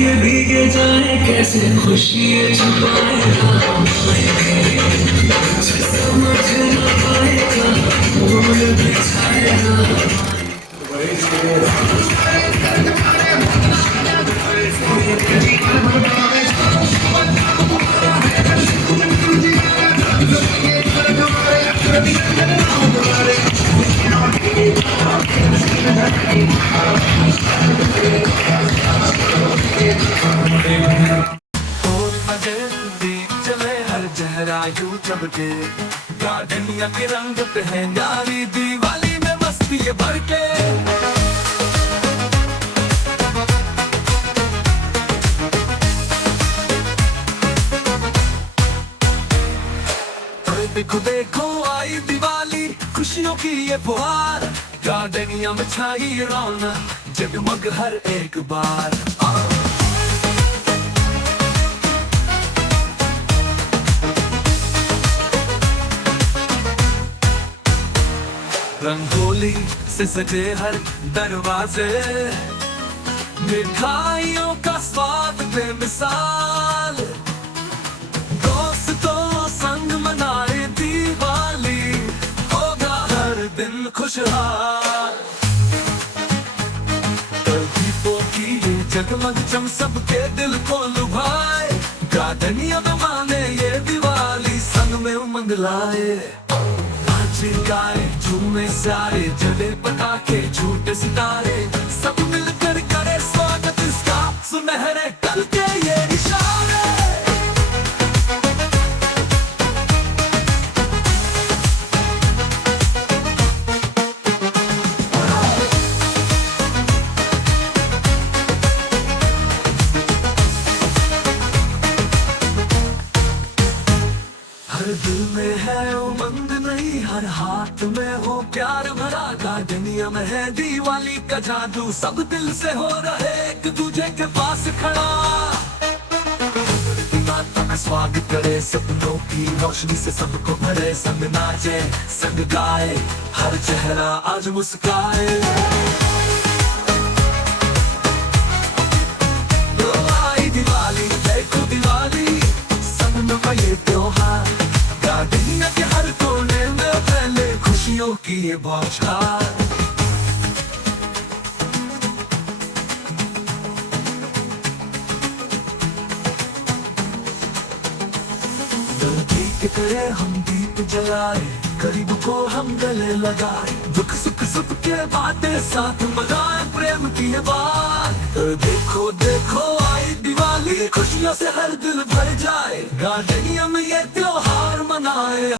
ये भीगे जाए कैसे खुशी छुपाएगा, समझ ना पाएगा भूल बिछाएगा। यूं चमके गार्डनिया के रंग पे है नारी, दिवाली में मस्ती ये भर के। देखो देखो आई दिवाली, खुशियों की ये फुहार, गार्डनिया में छाई रौनक जगमग हर एक बार। रंगोली से सजे हर दरवाजे, मिठाइयों का स्वाद बेमिसाल, दोस्तों संग मनाए दिवाली, होगा हर दिन खुशहाल। दीपों की ये जगमग चम सबके दिल को लुभाए, गार्डनिया में माने ये दिवाली, संग में उमंग लाए। गाए झूमे सारे, जले पटाखे झूठे सितारे, सब मिलकर करे स्वागत इसका, सुनहरे कल के ये इशारे। हर दिल में है उमंग नहीं, हर हाथ में हो प्यार भरा, गार्डनिया में है दिवाली का जादू, सब दिल से हो रहे एक दूजे के पास खड़ा। माता का स्वागत करे, सपनों की रोशनी से सबको भरे, संग नाचे संग गाए, हर चेहरा आज मुस्काए। आई दिवाली देखो दिवाली, सपनों का ये त्योहार, गार्डनिया के हर कोने में फैले खुशियों की ये बौछार। दीप करे हम दीप जलाए, गरीब को हम गले लगाए, दुख सुख सुख के बातें साथ मनाए, प्रेम की ये बात। देखो देखो आई दिवाली, खुशियों से हर दिल भर जाए, गार्डनिया में ये त्योहार मनाए।